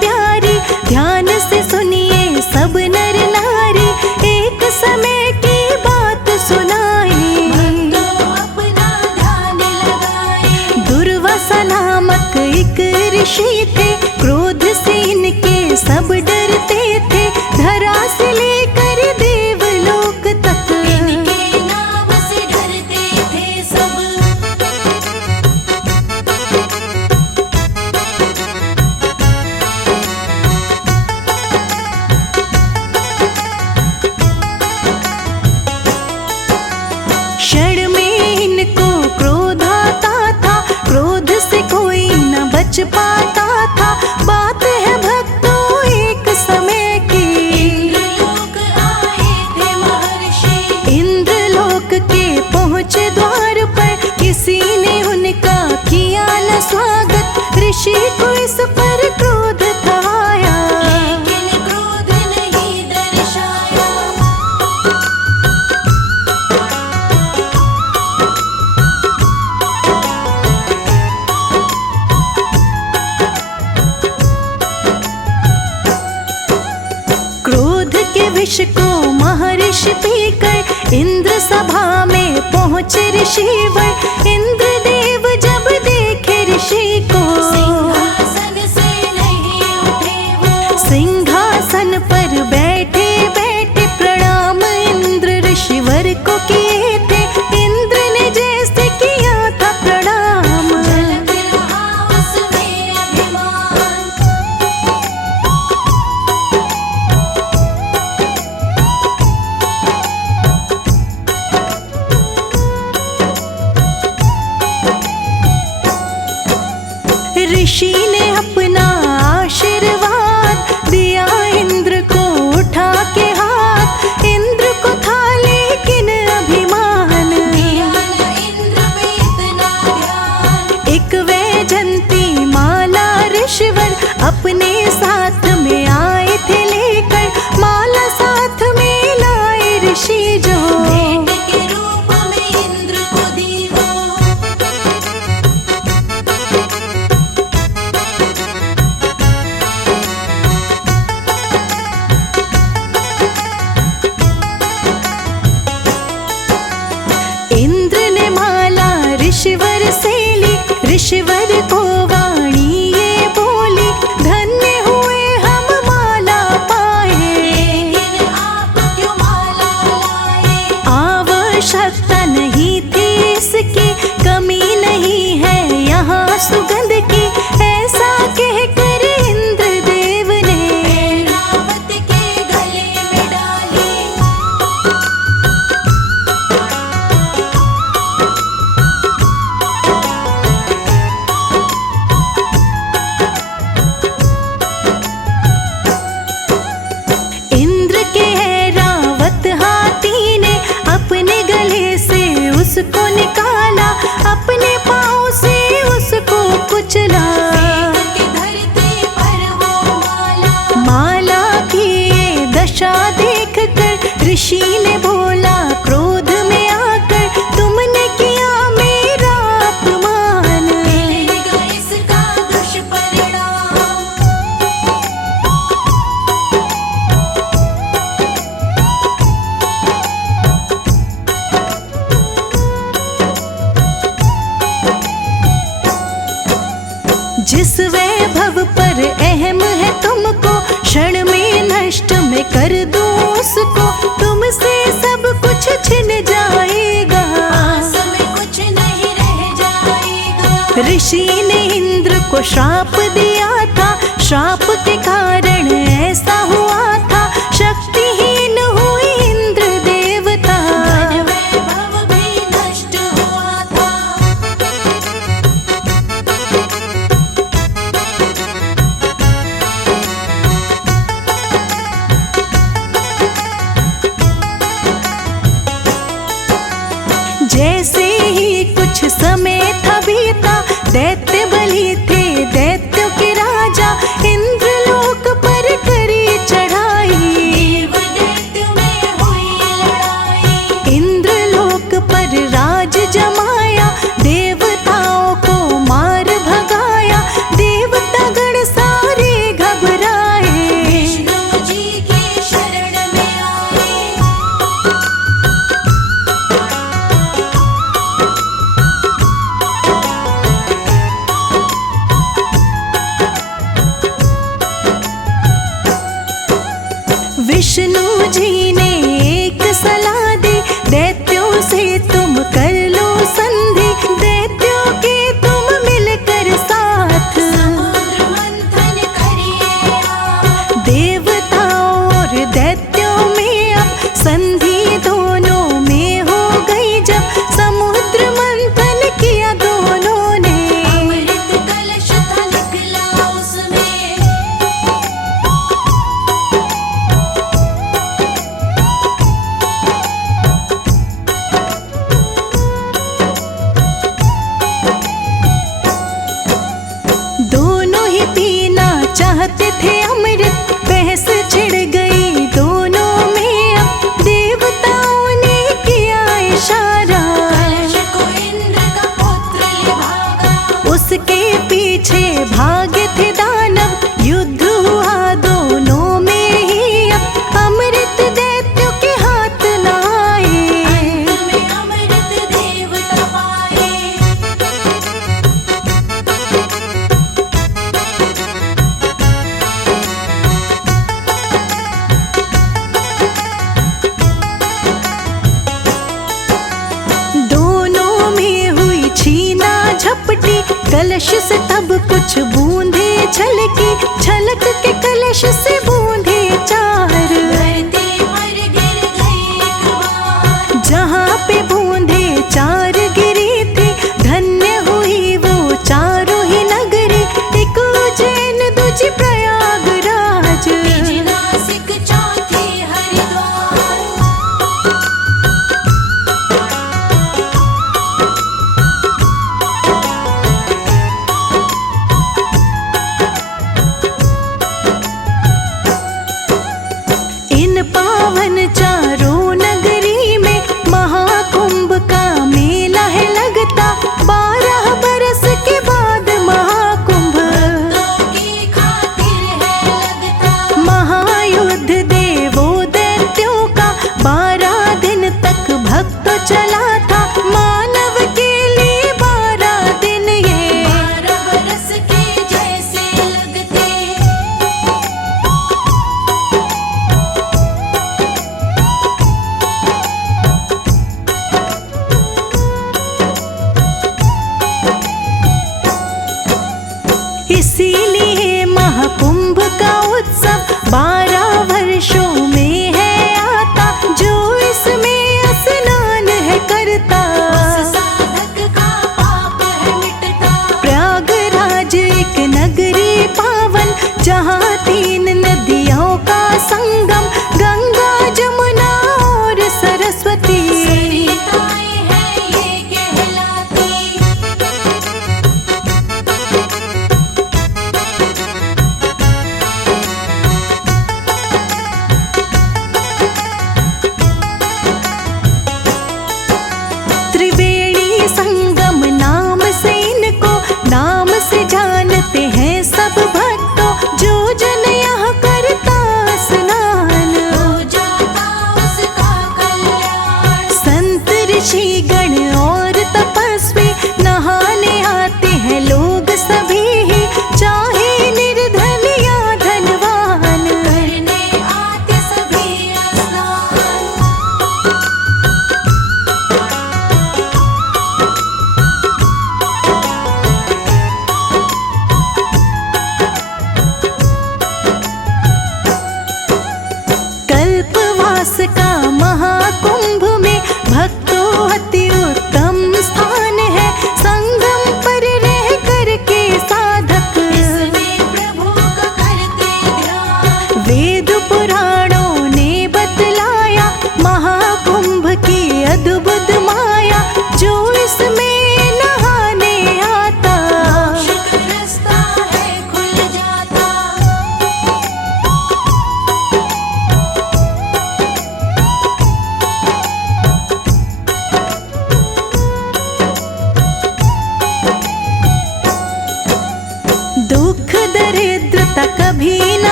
प्यारी, ध्यान से सुनिए सब नर नारी, एक समय की बात सुनाई। अपना ध्यान लगाए। दुर्वासा नामक एक ऋषि थे, क्रोध से इनके सब डरते थे। धरा से लेकर देवलोक तक इनके नाम से डरते थे सब। क्षण में इनको क्रोध आता था, क्रोध से कोई न बच पाता था। बात है भक्तों एक समय की, लोग आए थे महर्षि। इंद्रलोक के पहुँचे द्वार पर, किसी ने उनका किया न स्वागत। ऋषि को इस पर क्रोध था आया, लेकिन क्रोध नहीं दर्शाया। क्रोध के विष को महर्षि पीकर इंद्र सभा में पहुँचे ऋषिवर। इंद्र देव जब देखे ऋषि को, सिंहासन से नहीं उठे वो। सिंहासन पर बैठे बैठे प्रणाम इंद्र ऋषिवर को किए थे। इंद्र ने जैसे किया था प्रणाम, झलक रहा उसमें अभिमान। ऋषि ने अपना आशीर्वाद दिया इंद्र को उठा के हाथ। इंद्र को था लेकिन अभिमान, दिया न इंद्र पे इतना ध्यान। एक वैजंती माला ऋषिवर अपने साथ में आए थे लेकर। माला साथ में लाए ऋषि जो, भेंट के रूप में इंद्र को दी वो। इंद्र ने माला ऋषिवर से ली। ऋषिवर को वाणी ये बोली, धन्य हुए हम माला पाए। लेकिन आप क्यों माला लाए? आवश्यकता नहीं थी इसकी, कमी नहीं है यहाँ सुगंध की। ऐसा कहकर इंद्र देव ने ऐरावत के गले में डाली। इंद्र के ऐरावत हाथी ने अपने गले से उसको निकाला, अपने पाँव से उसको कुचला। फेंक के धरती पर वो माला। माला की ये दशा देख कर ऋषि ने बोला क्रोध में आकर, तुमने किया मेरा अपमान। मिलेगा इसका दुष्परिणाम। जिस वैभव पर अहम है तुमको, क्षण में नष्ट मैं कर दूं उसको। तुमसे सब कुछ छिन जाएगा, पास में कुछ नहीं रह जाएगा। ऋषि ने इंद्र को श्राप दिया था, श्राप के कारण ऐसा हुआ था। शक्तिहीन हुई इंद्र देवता, धन वैभव भी नष्ट हुआ था। जैसे ही कुछ समय था बीता, दैत्य बलि थे दैत्यों के राजा। इंद्रलोक पर करी चढ़ाई, देव दैत्य में हुई लड़ाई। इंद्रलोक पर राज जमाया, देवताओं को मार भगाया। देवता गण सारे घबराए। कलश से तब कुछ बूंदे छलकी, छलक के कलश से